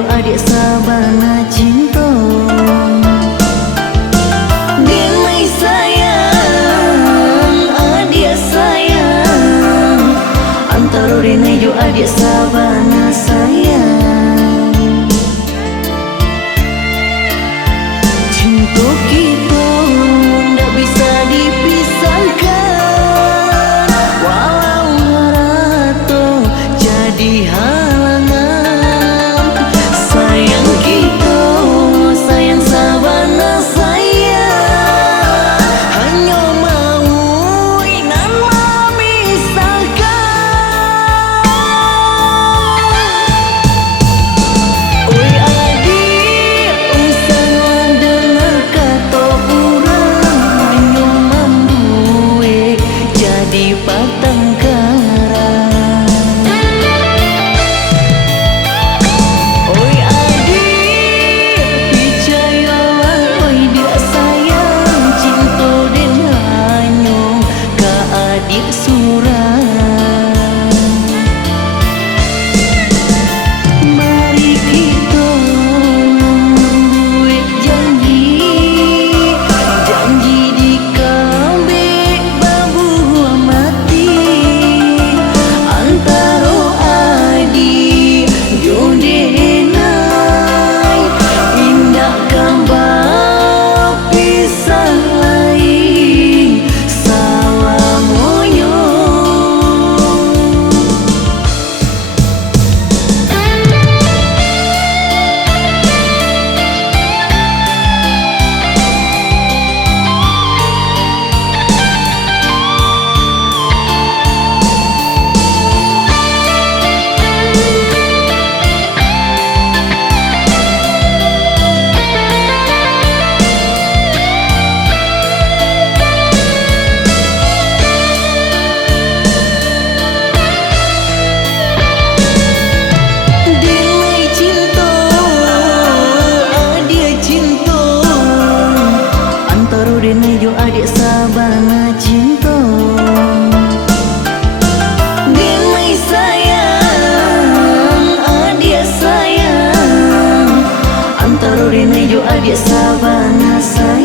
yo adik sabana cinta. Dimai sayang, adik sayang, antara rene yo adik sabana sayang. Cinta kita ndak bisa dipisahkan, walau harata jadi halangan. Sayang kita, sayang sabana sayang, hanya mau inan memisahkan. Oi adik, usah dengar kata orang, hanya membuat jadi pertengkaran. Oi adik, percayalah oi dia sayang, cinta den hanya ke adik surang. Mari kita membuat janji, janji di kambing babu mati, antara adik jodenai, indah gambar pisah lain salamonya. Dimai cinta, adik cinta, antara rene yo adik sabana cinta. Dimai sayang, adik sayang, antara rene yo adik sabana sayang.